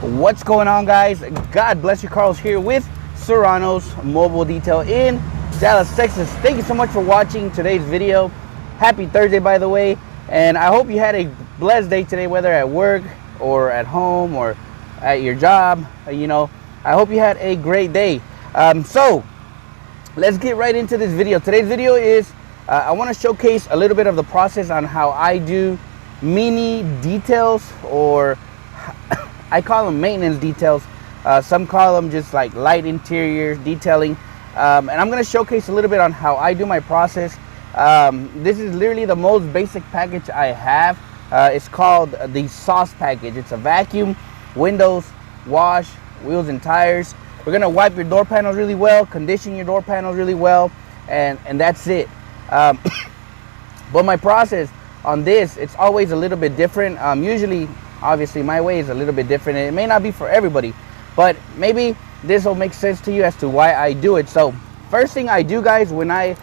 What's going on, guys? God bless you. Carlos here with Serranos Mobile Detail in Dallas, Texas. Thank you so much for watching today's video. Happy Thursday, by the way, and I hope you had a blessed day today, whether at work or at home or at your job. I hope you had a great day. So let's get right into this video. Today's video is I want to showcase a little bit of the process on how I do mini details, or I call them maintenance details. Some call them just like light interior detailing. And I'm going to showcase a little bit on how I do my process. This is literally the most basic package I have. It's called the sauce package. It's a vacuum, windows, wash, wheels and tires. We're going to wipe your door panels really well, condition your door panels really well, and that's it. But my process on this, it's always a little bit different. Usually, obviously, my way is a little bit different. It may not be for everybody, but maybe this will make sense to you as to why I do it. So first thing I do, guys, when I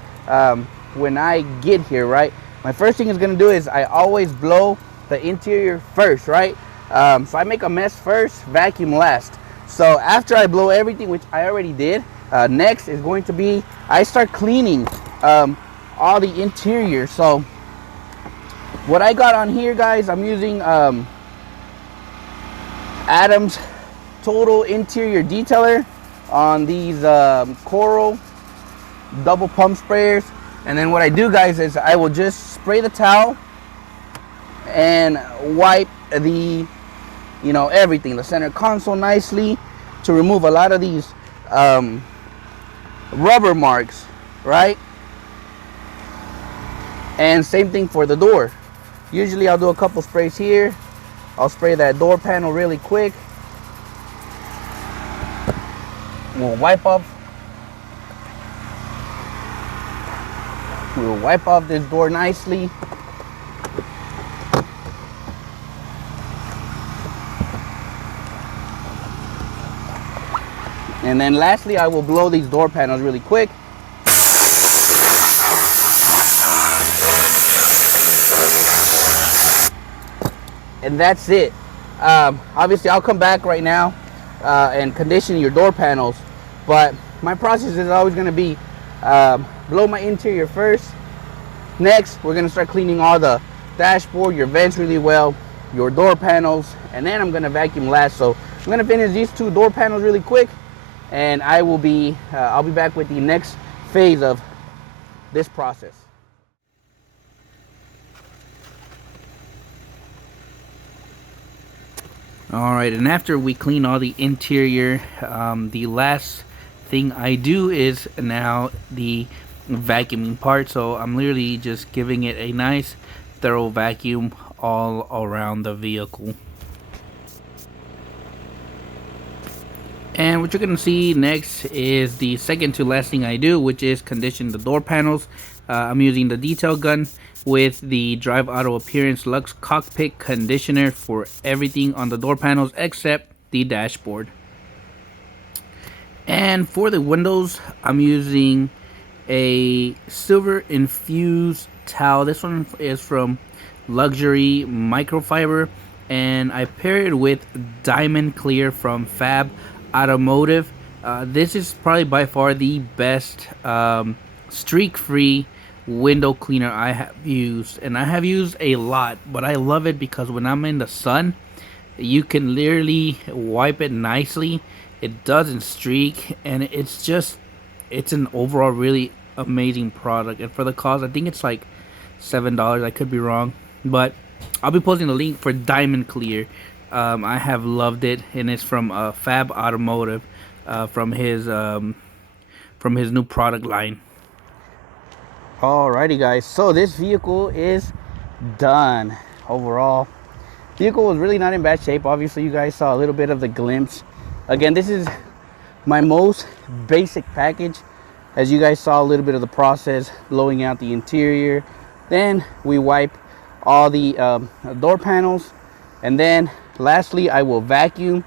get here, right, my first thing is going to do is I always blow the interior first, right? So I make a mess first, vacuum last. So after I blow everything, which I already did, next is going to be I start cleaning all the interior. So what I got on here, guys, I'm using Adam's Total Interior Detailer on these Coral double pump sprayers. And then what I do, guys, is I will just spray the towel and wipe the everything, the center console nicely, to remove a lot of these rubber marks, right? And same thing for the door. Usually I'll do a couple sprays here. I'll spray that door panel really quick. We'll wipe off this door nicely. And then lastly, I will blow these door panels really quick. And that's it. Obviously, I'll come back right now and condition your door panels. But my process is always going to be blow my interior first. Next, we're going to start cleaning all the dashboard, your vents really well, your door panels, and then I'm going to vacuum last. So I'm going to finish these two door panels really quick, and I'll be back with the next phase of this process. All right, and after we clean all the interior, the last thing I do is now the vacuuming part. So I'm literally just giving it a nice thorough vacuum all around the vehicle. And what you're gonna see next is the second to last thing I do, which is condition the door panels. I'm using the detail gun with the Drive Auto Appearance Luxe Cockpit Conditioner for everything on the door panels except the dashboard. And for the windows, I'm using a silver infused towel. This one is from Luxury Microfiber, and I pair it with Diamond Clear from Fab Automotive. This is probably by far the best streak-free window cleaner I have used, and I have used a lot, but I love it because when I'm in the sun, you can literally wipe it nicely. It doesn't streak, and it's an overall really amazing product. And for the cost, I think it's like $7. I could be wrong, but I'll be posting the link for Diamond Clear. I have loved it, and it's from Fab Automotive, from his new product line. Alrighty, guys, so this vehicle is done. Overall, vehicle was really not in bad shape. Obviously, you guys saw a little bit of the glimpse. Again, this is my most basic package. As you guys saw a little bit of the process, blowing out the interior, then we wipe all the door panels, and then lastly I will vacuum,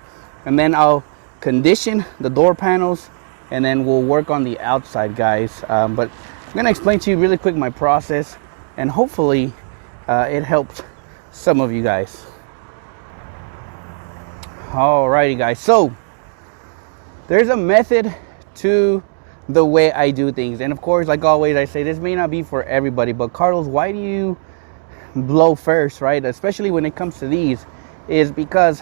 and then I'll condition the door panels, and then we'll work on the outside, guys. But I'm gonna explain to you really quick my process, and hopefully it helps some of you guys. Alrighty guys, so there's a method to the way I do things, and of course, like always, I say this may not be for everybody, but Carlos, why do you blow first, right? Especially when it comes to these, is because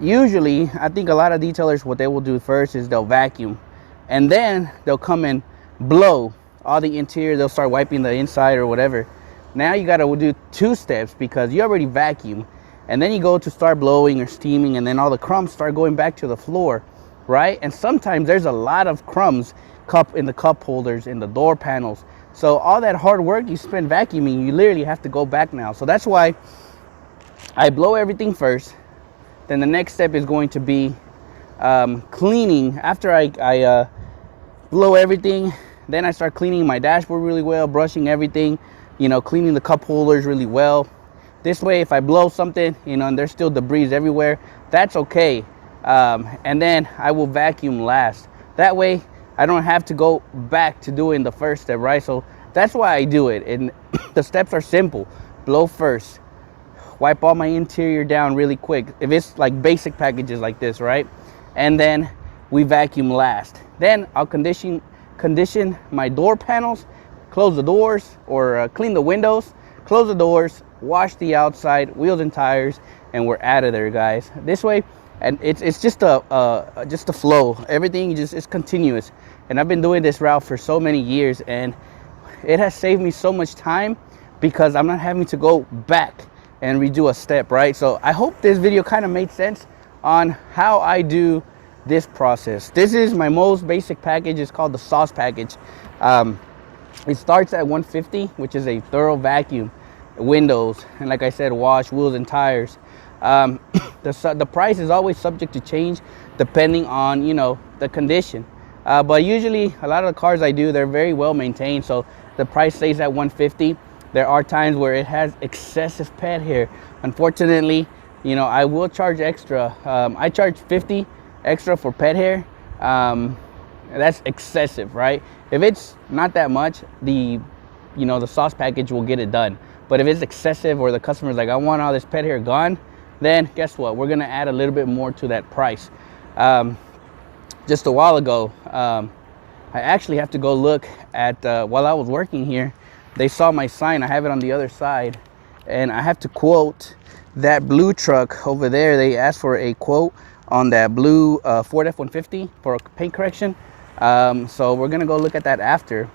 usually I think a lot of detailers, what they will do first is they'll vacuum, and then they'll come and blow all the interior. They'll start wiping the inside or whatever. Now you got to do 2 steps because you already vacuum, and then you go to start blowing or steaming, and then all the crumbs start going back to the floor, right? And sometimes there's a lot of crumbs in the cup holders, in the door panels. So all that hard work you spend vacuuming, you literally have to go back now. So that's why I blow everything first. Then the next step is going to be cleaning. After I blow everything, then I start cleaning my dashboard really well, brushing everything, you know, cleaning the cup holders really well. This way, if I blow something, you know, and there's still debris everywhere, that's okay. And then I will vacuum last. That way, I don't have to go back to doing the first step, right? So that's why I do it. And the steps are simple. Blow first. Wipe all my interior down really quick. If it's like basic packages like this, right? And then we vacuum last. Then I'll condition my door panels, close the doors, or clean the windows, close the doors, wash the outside, wheels and tires, and we're out of there, guys. This way, and it's just a flow. Everything just is continuous. And I've been doing this route for so many years, and it has saved me so much time because I'm not having to go back and redo a step, right? So I hope this video kind of made sense on how I do this process. This is my most basic package. It's called the sauce package. It starts at 150, which is a thorough vacuum, windows, and like I said, wash, wheels and tires. The price is always subject to change depending on, you know, the condition. But usually a lot of the cars I do, they're very well maintained, so the price stays at 150. There are times where it has excessive pet hair. Unfortunately, you know, I will charge extra. I charge 50 extra for pet hair. That's excessive, right? If it's not that much, the sauce package will get it done. But if it's excessive, or the customer's like, I want all this pet hair gone, then guess what? We're gonna add a little bit more to that price. Just a while ago, I actually have to go look at, while I was working here, they saw my sign. I have it on the other side, and I have to quote that blue truck over there. They asked for a quote on that blue Ford F-150 for a paint correction. So we're gonna go look at that after.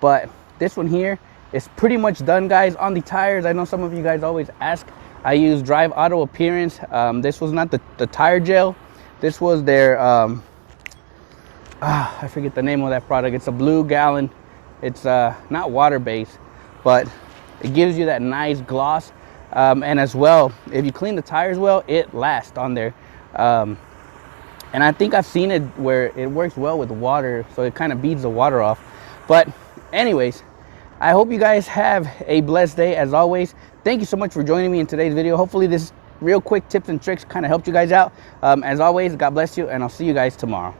But this one here is pretty much done, guys. On the tires, I know some of you guys always ask, I use Drive Auto Appearance. This was not the tire gel. This was their, I forget the name of that product. It's a blue gallon. It's not water-based, but it gives you that nice gloss. And as well, if you clean the tires well, it lasts on there. And I think I've seen it where it works well with water, so it kind of beads the water off. But anyways, I hope you guys have a blessed day. As always, thank you so much for joining me in today's video. Hopefully this real quick tips and tricks kind of helped you guys out. As always, God bless you, and I'll see you guys tomorrow.